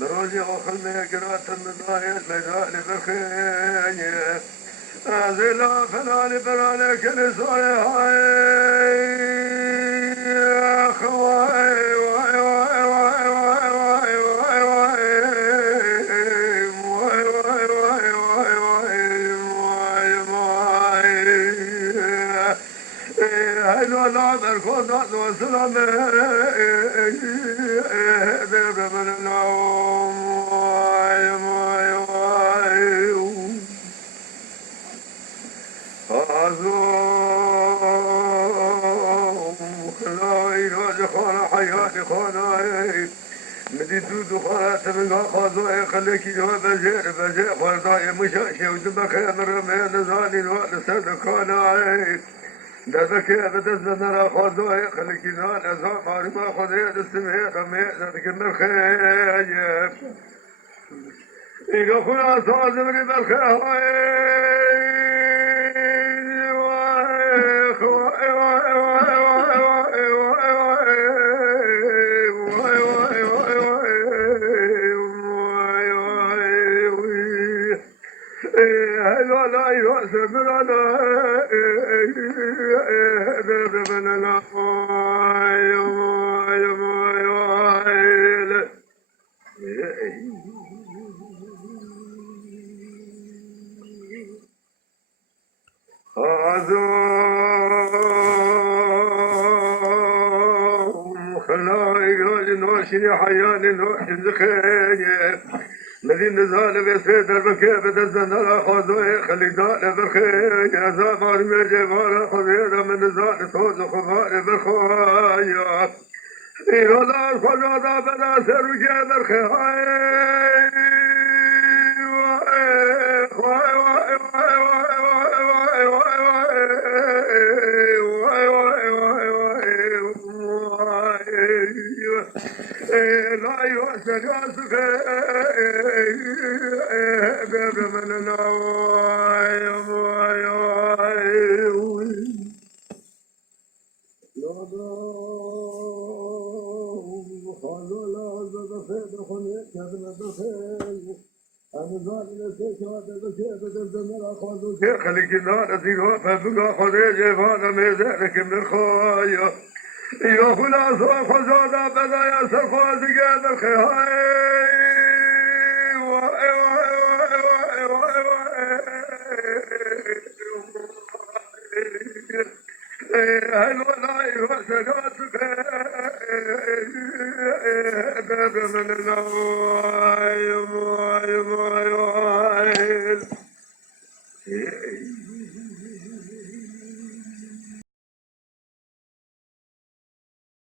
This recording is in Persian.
دروزي وخلنا قرات النضايا لجال برخية أزلا فلان براني كل سوري هاي خواي واي واي واي واي واي واي واي واي واي واي واي هلو لا بركوز وسلام من النوم واي واي واي خازوم خلاي راج خانا حياتي خاناي مدي دود خالات من خازوي خليك يا بجير بجير خازوي مشاشي ودمك يا مرمي نزاني الوقت سد خاناي دادك يا بدز نرى خازوي خليك يزال ازال ماري ما خذي السمي رمي دادك الخير إيجا خلا صادمني بالخير لا يؤسف لنا بابنا خلاي قال نوشني حياني نوشن خير الذي نزال بسيد البكير بدزن الأخذوي خلي دال بالخير يا زمان مجمال خذير من نزال صوت خبار بالخوايا إلى لا صلاة بلا سر جاب الخير لا يؤسر يؤسر من النوايا خليك النار أزيلها فبقى خذي فانا ميزانك من الخايا يا فلا صاف خزانا بدا يا سرفاز قاد الخياي واي واي واي واي واي هل ولاي وسكاتك باب من النواي واي واي واي